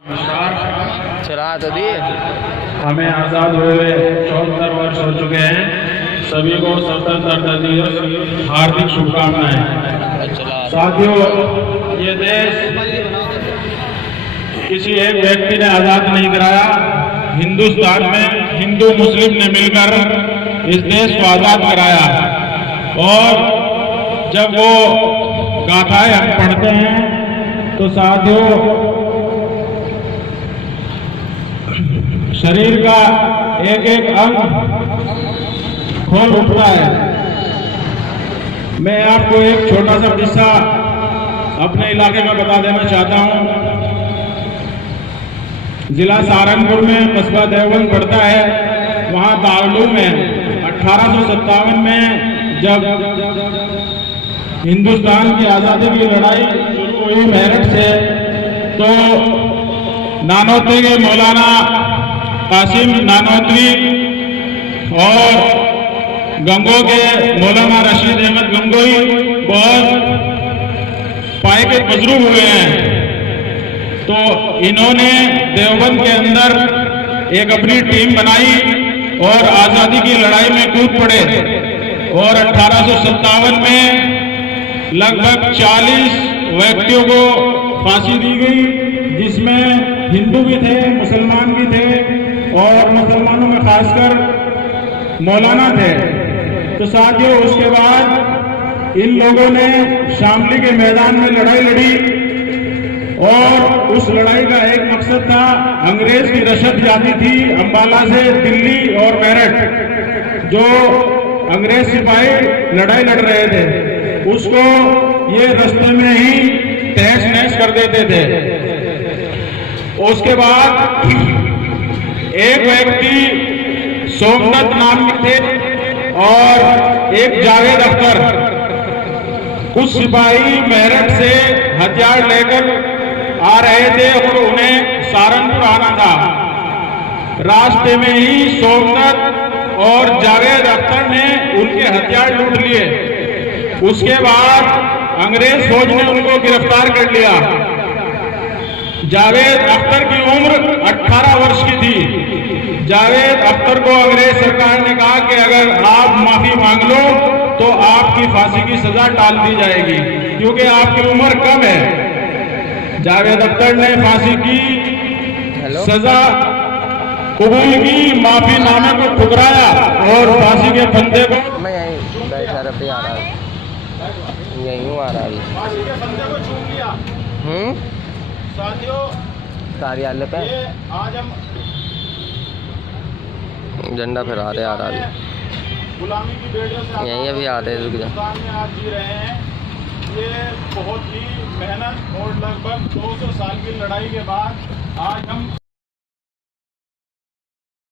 चला तो दिए। हमें आज़ाद हुए 74 वर्ष हो चुके हैं। सभी को स्वतंत्रता दिवस हार्दिक शुभकामनाएं। साथियों, ये देश किसी एक व्यक्ति ने आज़ाद नहीं कराया। हिंदुस्तान में हिंदू मुस्लिम ने मिलकर इस देश को आज़ाद कराया। और जब वो गाथाएं हम पढ़ते हैं तो साथियों शरीर का एक एक अंग खोल उठता है। मैं आपको एक छोटा सा किस्सा अपने इलाके में बता देना चाहता हूं। जिला सहारनपुर में कस्बा देवबंद पड़ता है। वहां दावलू में 1857 में जब हिंदुस्तान की आज़ादी की लड़ाई शुरू हुई मेरठ से, तो नानोत्री के मौलाना कासिम नानोत्री और गंगो के मौलाना रशीद अहमद गंगोई बहुत पाए के बुजुर्ग हुए हैं। तो इन्होंने देवबंद के अंदर एक अपनी टीम बनाई और आज़ादी की लड़ाई में कूद पड़े। और 1857 में लगभग 40 व्यक्तियों को फांसी दी गई, जिसमें हिंदू भी थे, मुसलमान भी थे और मुसलमानों में खासकर मौलाना थे। तो साथियों, उसके बाद इन लोगों ने शामली के मैदान में लड़ाई लड़ी और उस लड़ाई का एक मकसद था, अंग्रेज की रसद जाती थी अंबाला से दिल्ली और मेरठ। जो अंग्रेज सिपाही लड़ाई लड़ रहे थे उसको ये रास्ते में ही तहस नहस कर देते थे। उसके बाद एक व्यक्ति सोमनाथ नाम के थे और एक जावेद अख्तर, कुछ सिपाही मेरठ से हथियार लेकर आ रहे थे और उन्हें सहारनपुर आना था। रास्ते में ही सोमनाथ और जावेद अख्तर ने उनके हथियार लूट लिए। उसके बाद अंग्रेज फौज ने उनको गिरफ्तार कर लिया। जावेद अख्तर की उम्र 18 वर्ष की थी। जावेद अख्तर को अंग्रेज सरकार ने कहा कि अगर आप माफी मांग लो तो आपकी फांसी की सजा टाल दी जाएगी, क्योंकि आपकी उम्र कम है। जावेद अख्तर ने फांसी की सजा कबूल की, माफीनामे को ठुकराया और फांसी के फंदे को मैं यहीं बैठा पे आ रहा हूँ, यहीं आ रहा है फांसी के फंदे को चूम लिया। साथियों, कार्यालय पे आज हम झंडा फहरा रहे आ रहा है। गुलामी की बेड़ियों से यहीं अभी आ रहे, रुक जा। हिंदुस्तान में आज जी रहे हैं। ये बहुत ही मेहनत और लगभग 200 साल की लड़ाई के बाद आज हम